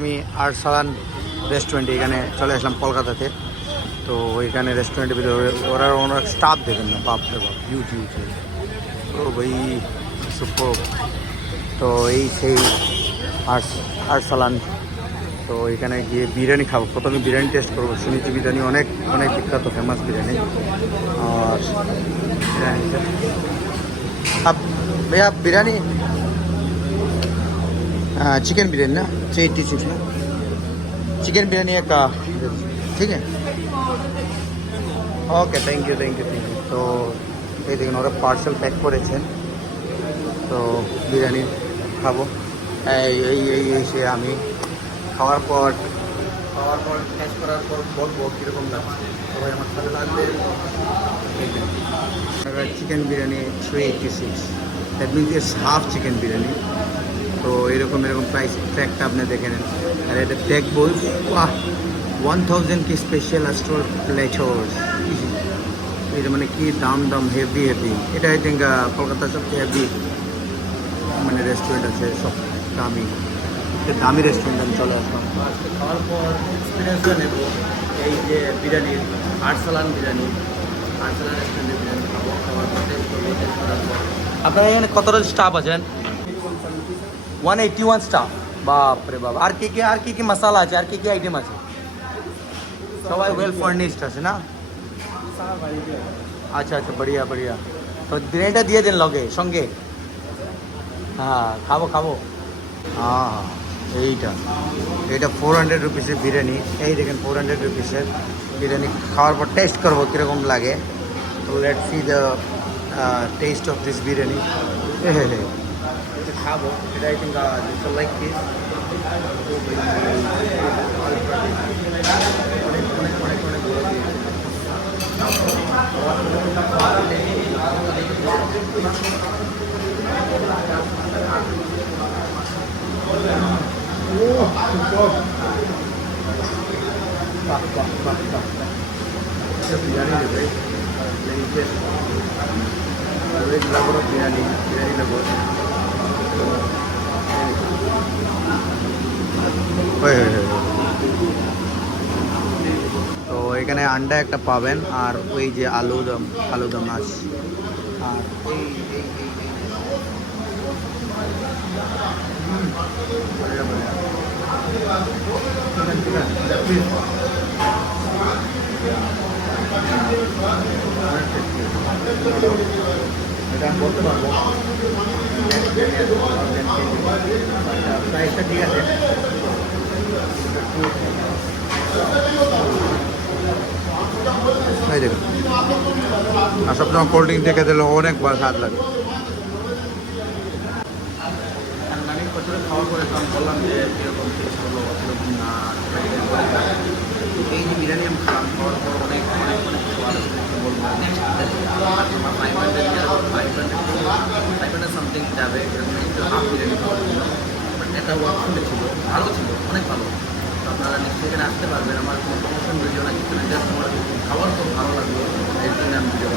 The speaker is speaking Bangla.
আমি আরসালান রেস্টুরেন্টে এখানে চলে আসলাম কলকাতাতে। তো ওইখানে রেস্টুরেন্টের ভিতরে ওরা অনেক স্টাফ দেখেন না, বাপরে বাপ, হিউজ হিউজ। তো ভাই সুপার। তো এই সেই আরসালান। তো এখানে গিয়ে বিরিয়ানি খাবো, প্রথমে বিরিয়ানি টেস্ট করবো। শুনেছি বিরিয়ানি অনেক অনেক বিখ্যাত, ফেমাস বিরিয়ানি। আর भैया बिरयानी चिकन बिरयानी ना 386 ना, चिकन बिरयानी एक ठीक है। Okay, thank you thank you thank you. তো এই দেখুন ওরা পার্সেল প্যাক করেছেন। তো বিরিয়ানি খাবো। এই এই এই এই সে আমি খাওয়ার পর টেস্ট করার পর বলবো কীরকম লাগছে। সবাই আমার সাথে থাকবে। Chicken biryani 386, that means it's half chicken biryani. তো এরকম প্রাইস ট্র্যাকটা আপনি দেখে নেন। আর এটা ট্যাগ বল 1000 কি স্পেশাল স্টোর প্লেটার্স। এটা মানে কি দাম হেভি। এটা আই থিঙ্ক কলকাতার সবচেয়ে হেভি মানে রেস্টুরেন্ট আছে, সব দামি রেস্টুরেন্ট। আমি চলে আসলাম আজকে খাওয়ার পর এক্সপিরিয়েন্সটা নেব। এই যে বিরিয়ানির আরসালান রেস্টুরেন্টের বিরিয়ানি খাবো। খাওয়ার পর টেস্ট করবো। টেস্ট করার পর আপনারা এখানে কতটা স্টাফ আছেন? 181 স্টাফ। বাপরে বাপ। আর কি মশালা আছে, আর কি আইটেম আছে? সবাই ওয়েল ফার্নিশড আছে না? আচ্ছা আচ্ছা, বড়িয়া। তো বিরিয়ানিটা দিয়ে দেন লগে সঙ্গে। হ্যাঁ, খাবো। হ্যাঁ, এইটা 400 রুপিসের বিরিয়ানি। এই দেখেন 400 রুপিসের বিরিয়ানি। খাওয়ার পর টেস্ট করবো কীরকম লাগে। তো let's see the test of this biryani. এটা খাবো। এটা আই থিঙ্ক লাইক দিস। অনেক বড় বিরিয়ানি দেবে। বিরিয়ানি দেবো। তো এখানে আন্ডা একটা পাবেন, আর ওই যে আলুদম মাছ। আর এটা বলতে পারবো প্রাইসটা ঠিক আছে। এই দেখুন, আর সব সময় কোল্ড ড্রিঙ্ক দেখে দিলে অনেক স্বাদ লাগে। আমি প্রচুর খাওয়ার পরে বললাম যে কীরকম টেস্ট হলো, কীরকম না। এই যে বিরিয়ানি আমি খাওয়ার পর অনেক স্বাদ বলবো। নেক্সট আমার 500 সামথিং যাবে একটু হাফ বিরিয়ানি খাওয়ার জন্য। বাট এটা ওয়ার্কফুলি ছিল, ভালো ছিল, অনেক ভালো। আপনারা নেক্সট এখানে আসতে পারবেন। আমার কোনো প্রমোশন ভিডিও না, কিছু না, জাস্ট আমার খাওয়ার খুব ভালো লাগলো, এই জন্য আমি ভিডিও